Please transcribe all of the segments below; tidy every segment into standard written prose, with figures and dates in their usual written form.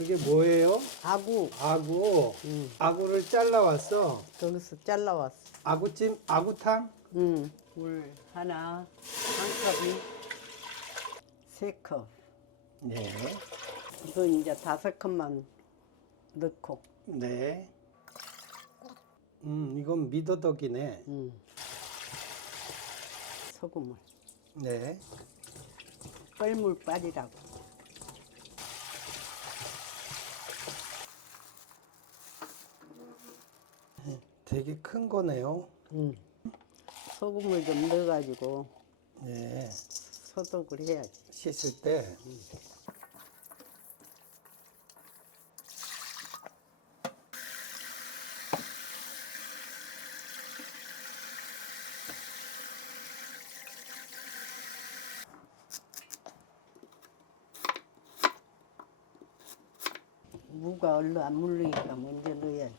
그게 뭐예요? 아구. 아구. 아구를 잘라왔어. 거기서 잘라왔어. 아구찜, 아구탕? 물 하나, 한 컵이 3컵. 네. 이건 이제 5컵만 넣고. 네. 이건 미더덕이네. 소금을. 네. 뻘물 빠지라고. 되게 큰 거네요. 소금을 좀 넣어가지고 네. 소독을 해야지. 씻을 때. 무가 얼른 안 물리니까 먼저 넣어야지.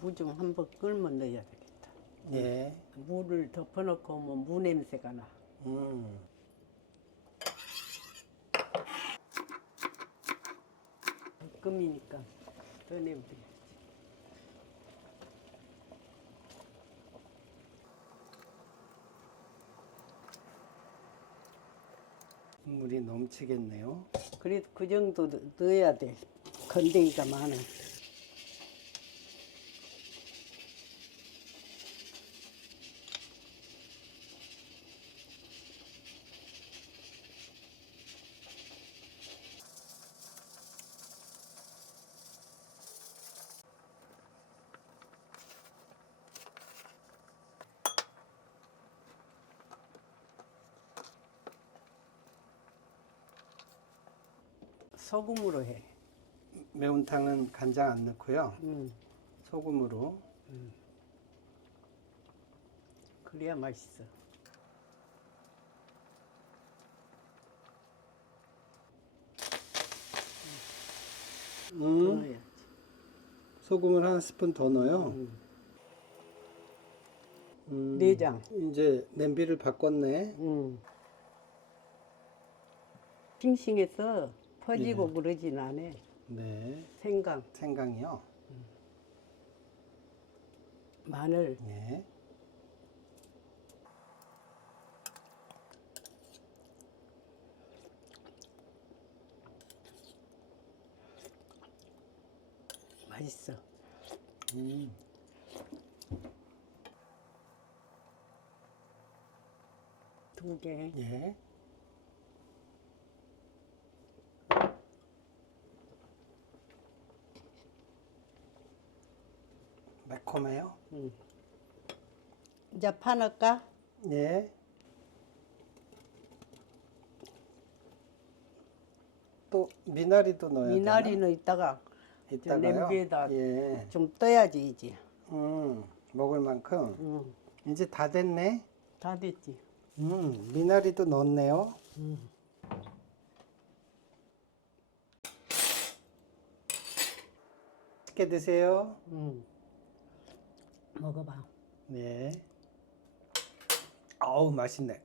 무 좀 한번 끓으면 넣어야 되겠다. 예. 무를 덮어놓고 오면 무 냄새가 나. 껌이니까 더 내면 되겠지. 물이 넘치겠네요. 그래도 그 정도 넣어야 돼. 건더기가 많아. 소금으로 해. 매운탕은 간장 안 넣고요. 소금으로. 그래야 맛있어. 넣어야지. 소금을 한 스푼 더 넣어요. 내장. 이제 냄비를 바꿨네. 싱싱해서 퍼지고 그러진 않아. 네. 생강, 생강이요. 마늘, 네. 맛있어. 2개. 예. 매콤해요? 이제 파 넣을까? 예. 또 미나리도 넣어야 미나리는 이따가 저 이따가요? 냄비에다 예. 좀 떠야지 이제. 먹을 만큼. 이제 다 됐네. 다 됐지. 미나리도 넣었네요. 맛있게 드세요. 먹어봐. 네. 어우, 맛있네.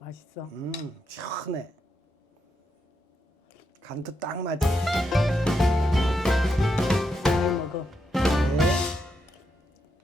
맛있어. 시원해. 간도 딱 맞아.